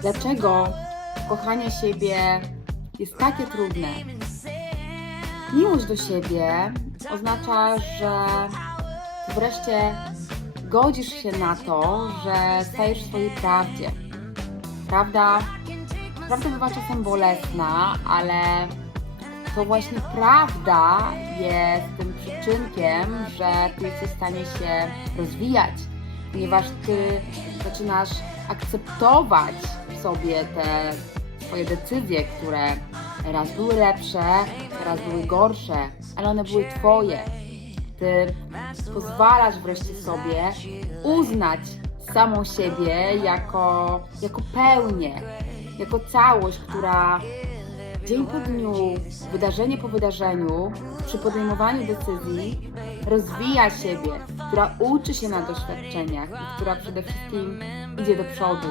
dlaczego kochanie siebie jest takie trudne. Miłość do siebie oznacza, że wreszcie godzisz się na to, że stajesz w swojej prawdzie. Prawda, prawda bywa czasem bolesna, ale to właśnie prawda jest tym przyczynkiem, że ty jesteś w stanie się rozwijać, ponieważ ty zaczynasz akceptować sobie te swoje decyzje, które raz były lepsze, raz były gorsze, ale one były twoje. Ty pozwalasz wreszcie sobie uznać samą siebie jako, jako pełnię, jako całość, która dzień po dniu, wydarzenie po wydarzeniu, przy podejmowaniu decyzji, rozwija siebie, która uczy się na doświadczeniach i która przede wszystkim idzie do przodu.